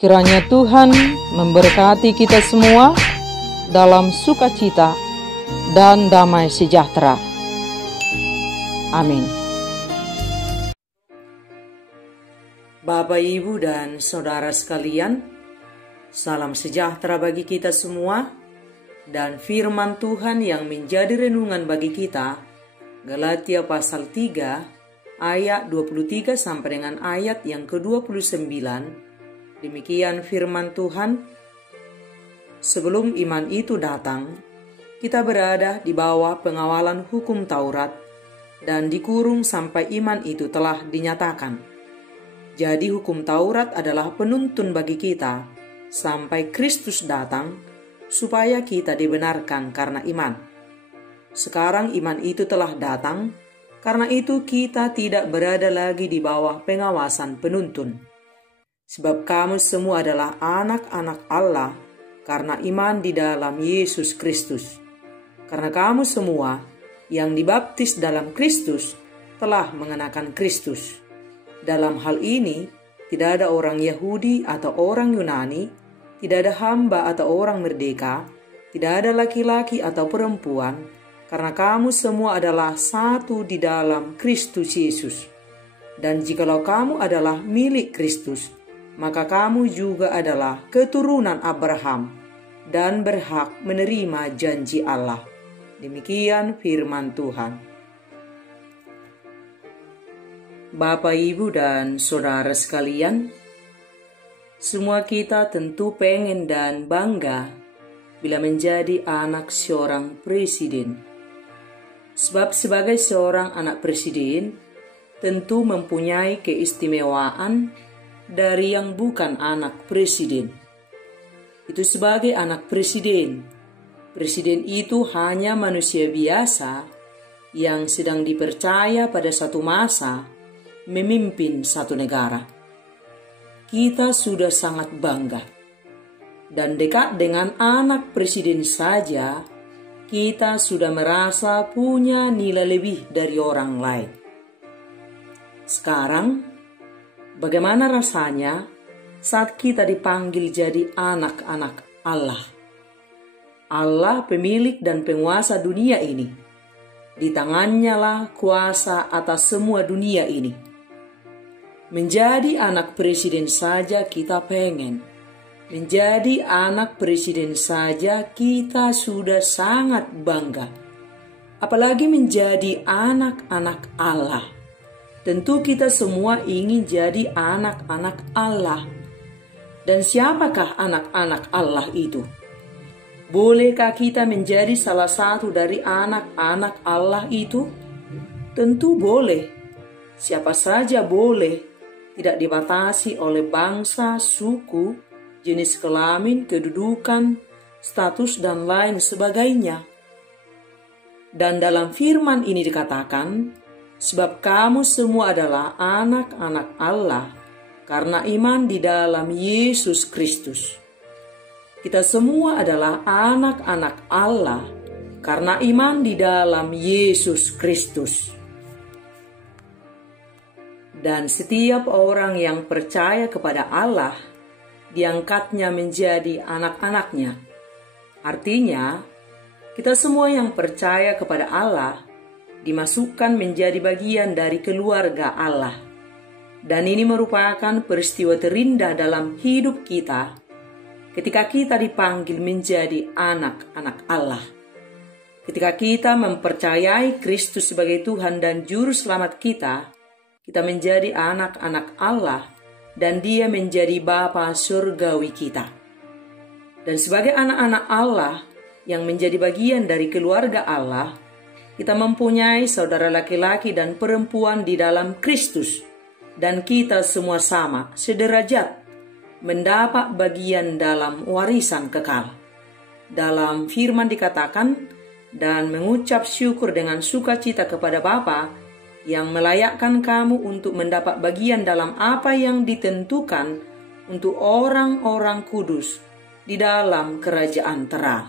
Kiranya Tuhan memberkati kita semua dalam sukacita dan damai sejahtera. Amin. Bapak, Ibu, dan Saudara sekalian, salam sejahtera bagi kita semua, dan firman Tuhan yang menjadi renungan bagi kita, Galatia pasal 3, ayat 23 sampai dengan ayat yang ke-29. Demikian firman Tuhan. Sebelum iman itu datang, kita berada di bawah pengawalan hukum Taurat dan dikurung sampai iman itu telah dinyatakan. Jadi hukum Taurat adalah penuntun bagi kita sampai Kristus datang supaya kita dibenarkan karena iman. Sekarang iman itu telah datang, karena itu kita tidak berada lagi di bawah pengawasan penuntun. Sebab kamu semua adalah anak-anak Allah karena iman di dalam Yesus Kristus. Karena kamu semua yang dibaptis dalam Kristus telah mengenakan Kristus. Dalam hal ini, tidak ada orang Yahudi atau orang Yunani, tidak ada hamba atau orang merdeka, tidak ada laki-laki atau perempuan, karena kamu semua adalah satu di dalam Kristus Yesus. Dan jikalau kamu adalah milik Kristus, maka kamu juga adalah keturunan Abraham dan berhak menerima janji Allah. Demikian firman Tuhan. Bapak, Ibu, dan Saudara sekalian, semua kita tentu pengen dan bangga bila menjadi anak seorang presiden. Sebab sebagai seorang anak presiden, tentu mempunyai keistimewaan dari yang bukan anak presiden. Itu sebagai anak presiden. Presiden itu hanya manusia biasa yang sedang dipercaya pada satu masa memimpin satu negara. Kita sudah sangat bangga. Dan dekat dengan anak presiden saja, kita sudah merasa punya nilai lebih dari orang lain. Sekarang, bagaimana rasanya saat kita dipanggil jadi anak-anak Allah? Allah pemilik dan penguasa dunia ini. Di tangannya lah kuasa atas semua dunia ini. Menjadi anak presiden saja kita pengen. Menjadi anak presiden saja kita sudah sangat bangga. Apalagi menjadi anak-anak Allah. Tentu kita semua ingin jadi anak-anak Allah. Dan siapakah anak-anak Allah itu? Bolehkah kita menjadi salah satu dari anak-anak Allah itu? Tentu boleh. Siapa saja boleh. Tidak dibatasi oleh bangsa, suku, jenis kelamin, kedudukan, status, dan lain sebagainya. Dan dalam firman ini dikatakan, sebab kamu semua adalah anak-anak Allah karena iman di dalam Yesus Kristus. Kita semua adalah anak-anak Allah karena iman di dalam Yesus Kristus. Dan setiap orang yang percaya kepada Allah, diangkatnya menjadi anak-anaknya. Artinya, kita semua yang percaya kepada Allah dimasukkan menjadi bagian dari keluarga Allah. Dan ini merupakan peristiwa terindah dalam hidup kita ketika kita dipanggil menjadi anak-anak Allah. Ketika kita mempercayai Kristus sebagai Tuhan dan Juru Selamat kita menjadi anak-anak Allah dan Dia menjadi Bapa surgawi kita. Dan sebagai anak-anak Allah yang menjadi bagian dari keluarga Allah, kita mempunyai saudara laki-laki dan perempuan di dalam Kristus, dan kita semua sama, sederajat, mendapat bagian dalam warisan kekal. Dalam firman dikatakan, dan mengucap syukur dengan sukacita kepada Bapa yang melayakkan kamu untuk mendapat bagian dalam apa yang ditentukan untuk orang-orang kudus di dalam kerajaan terang.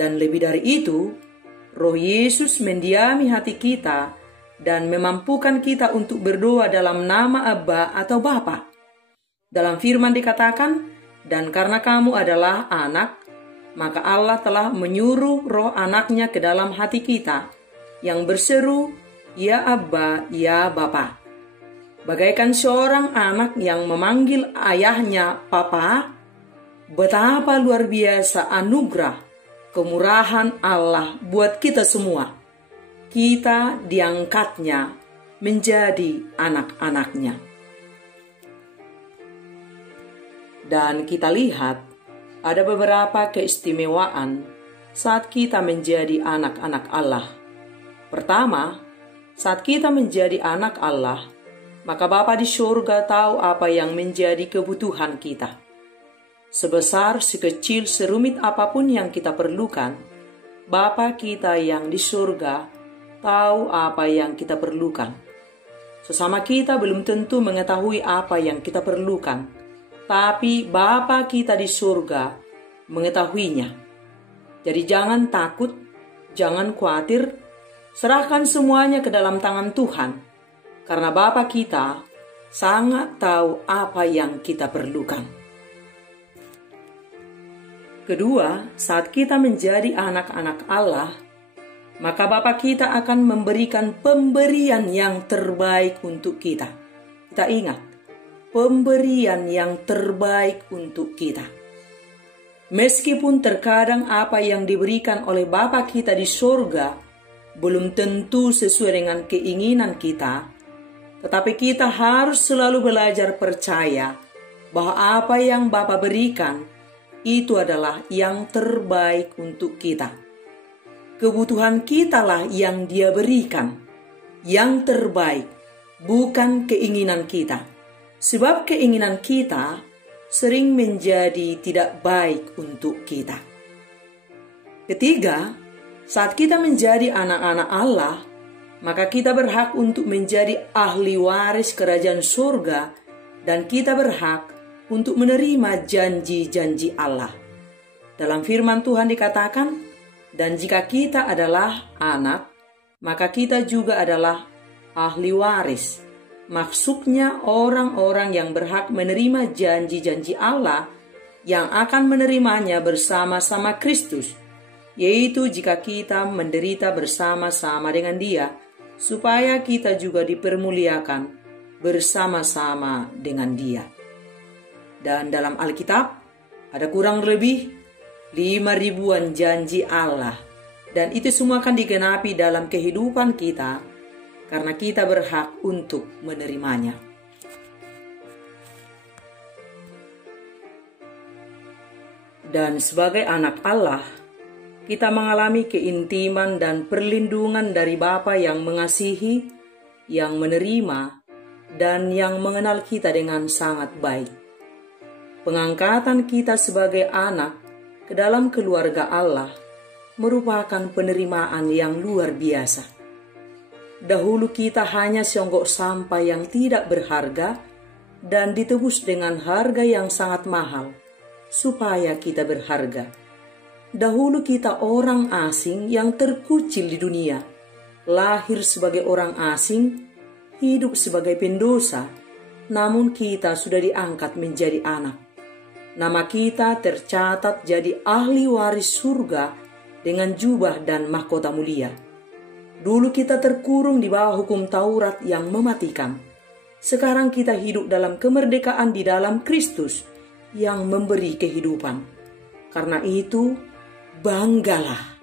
Dan lebih dari itu, Roh Yesus mendiami hati kita dan memampukan kita untuk berdoa dalam nama Abba atau Bapa. Dalam firman dikatakan, dan karena kamu adalah anak, maka Allah telah menyuruh roh anaknya ke dalam hati kita, yang berseru, ya Abba, ya Bapa. Bagaikan seorang anak yang memanggil ayahnya Papa, betapa luar biasa anugerah, kemurahan Allah buat kita semua. Kita diangkatnya menjadi anak-anaknya. Dan kita lihat ada beberapa keistimewaan saat kita menjadi anak-anak Allah. Pertama, saat kita menjadi anak Allah, maka Bapa di surga tahu apa yang menjadi kebutuhan kita. Sebesar, sekecil, serumit apapun yang kita perlukan, Bapa kita yang di surga tahu apa yang kita perlukan. Sesama kita belum tentu mengetahui apa yang kita perlukan, tapi Bapa kita di surga mengetahuinya. Jadi jangan takut, jangan khawatir, serahkan semuanya ke dalam tangan Tuhan. Karena Bapa kita sangat tahu apa yang kita perlukan. Kedua, saat kita menjadi anak-anak Allah, maka Bapa kita akan memberikan pemberian yang terbaik untuk kita. Kita ingat, pemberian yang terbaik untuk kita. Meskipun terkadang apa yang diberikan oleh Bapa kita di surga belum tentu sesuai dengan keinginan kita, tetapi kita harus selalu belajar percaya bahwa apa yang Bapa berikan itu adalah yang terbaik untuk kita. Kebutuhan kitalah yang Dia berikan, yang terbaik, bukan keinginan kita. Sebab keinginan kita sering menjadi tidak baik untuk kita. Ketiga, saat kita menjadi anak-anak Allah, maka kita berhak untuk menjadi ahli waris kerajaan surga dan kita berhak untuk menerima janji-janji Allah. Dalam firman Tuhan dikatakan, dan jika kita adalah anak, maka kita juga adalah ahli waris. Maksudnya orang-orang yang berhak menerima janji-janji Allah yang akan menerimanya bersama-sama Kristus, yaitu jika kita menderita bersama-sama dengan Dia, supaya kita juga dipermuliakan bersama-sama dengan Dia. Dan dalam Alkitab ada kurang lebih 5.000-an janji Allah, dan itu semua akan digenapi dalam kehidupan kita karena kita berhak untuk menerimanya. Dan sebagai anak Allah, kita mengalami keintiman dan perlindungan dari Bapa yang mengasihi, yang menerima, dan yang mengenal kita dengan sangat baik. Pengangkatan kita sebagai anak ke dalam keluarga Allah merupakan penerimaan yang luar biasa. Dahulu kita hanya seonggok sampah yang tidak berharga dan ditebus dengan harga yang sangat mahal supaya kita berharga. Dahulu kita orang asing yang terkucil di dunia, lahir sebagai orang asing, hidup sebagai pendosa, namun kita sudah diangkat menjadi anak. Nama kita tercatat jadi ahli waris surga dengan jubah dan mahkota mulia. Dulu kita terkurung di bawah hukum Taurat yang mematikan. Sekarang kita hidup dalam kemerdekaan di dalam Kristus yang memberi kehidupan. Karena itu, banggalah,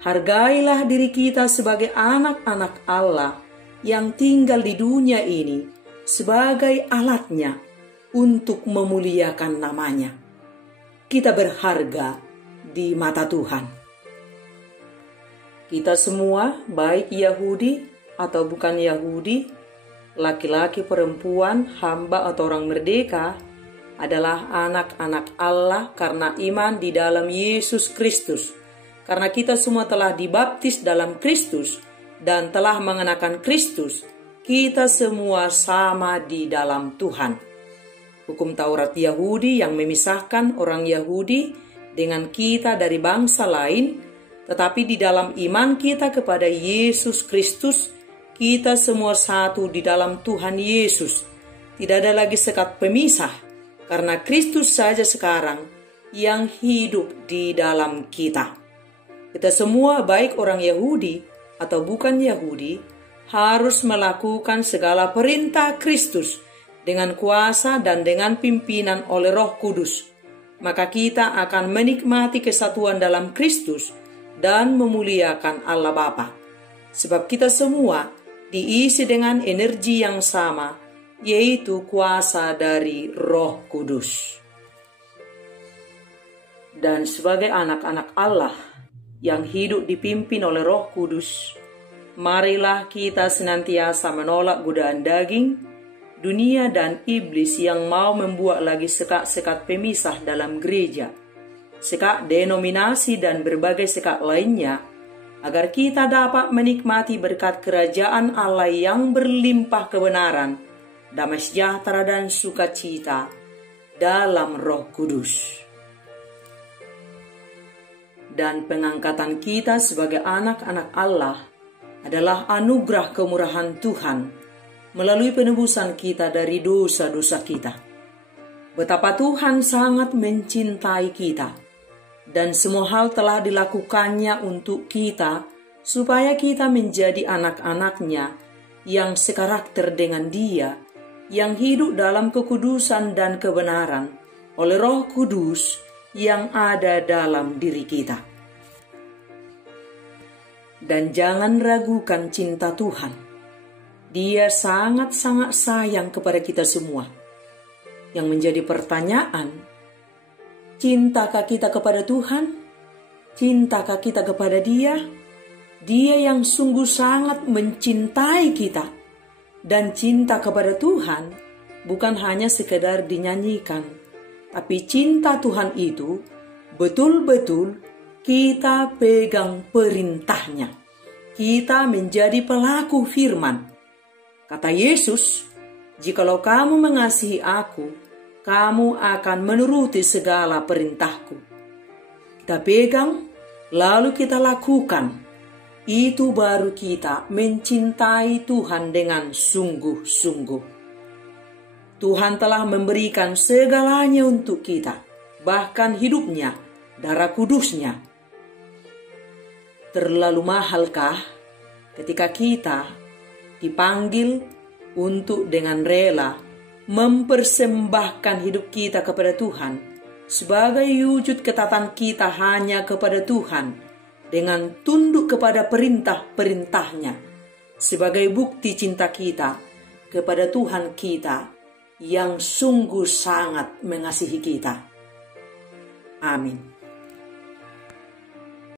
hargailah diri kita sebagai anak-anak Allah yang tinggal di dunia ini sebagai alatnya untuk memuliakan namanya. Kita berharga di mata Tuhan. Kita semua, baik Yahudi atau bukan Yahudi, laki-laki, perempuan, hamba atau orang merdeka, adalah anak-anak Allah karena iman di dalam Yesus Kristus. Karena kita semua telah dibaptis dalam Kristus dan telah mengenakan Kristus, kita semua sama di dalam Tuhan. Hukum Taurat Yahudi yang memisahkan orang Yahudi dengan kita dari bangsa lain, tetapi di dalam iman kita kepada Yesus Kristus, kita semua satu di dalam Tuhan Yesus. Tidak ada lagi sekat pemisah, karena Kristus saja sekarang yang hidup di dalam kita. Kita semua, baik orang Yahudi atau bukan Yahudi, harus melakukan segala perintah Kristus dengan kuasa dan dengan pimpinan oleh Roh Kudus. Maka kita akan menikmati kesatuan dalam Kristus dan memuliakan Allah Bapa. Sebab kita semua diisi dengan energi yang sama, yaitu kuasa dari Roh Kudus. Dan sebagai anak-anak Allah yang hidup dipimpin oleh Roh Kudus, marilah kita senantiasa menolak godaan daging, dunia dan iblis yang mau membuat lagi sekat-sekat pemisah dalam gereja, sekat denominasi dan berbagai sekat lainnya, agar kita dapat menikmati berkat kerajaan Allah yang berlimpah kebenaran, damai sejahtera dan sukacita dalam Roh Kudus. Dan pengangkatan kita sebagai anak-anak Allah adalah anugerah kemurahan Tuhan melalui penebusan kita dari dosa-dosa kita. Betapa Tuhan sangat mencintai kita, dan semua hal telah dilakukannya untuk kita supaya kita menjadi anak-anaknya yang sekarakter dengan Dia, yang hidup dalam kekudusan dan kebenaran oleh Roh Kudus yang ada dalam diri kita. Dan jangan ragukan cinta Tuhan. Dia sangat-sangat sayang kepada kita semua. Yang menjadi pertanyaan, cintakah kita kepada Tuhan? Cintakah kita kepada Dia? Dia yang sungguh sangat mencintai kita. Dan cinta kepada Tuhan bukan hanya sekedar dinyanyikan, tapi cinta Tuhan itu betul-betul kita pegang perintahnya. Kita menjadi pelaku firman. Kata Yesus, "Jikalau kamu mengasihi aku, kamu akan menuruti segala perintahku." Kita pegang, lalu kita lakukan. Itu baru kita mencintai Tuhan dengan sungguh-sungguh. Tuhan telah memberikan segalanya untuk kita, bahkan hidupnya, darah kudusnya. Terlalu mahalkah ketika kita dipanggil untuk dengan rela mempersembahkan hidup kita kepada Tuhan sebagai wujud ketaatan kita hanya kepada Tuhan dengan tunduk kepada perintah-perintahnya sebagai bukti cinta kita kepada Tuhan kita yang sungguh sangat mengasihi kita. Amin.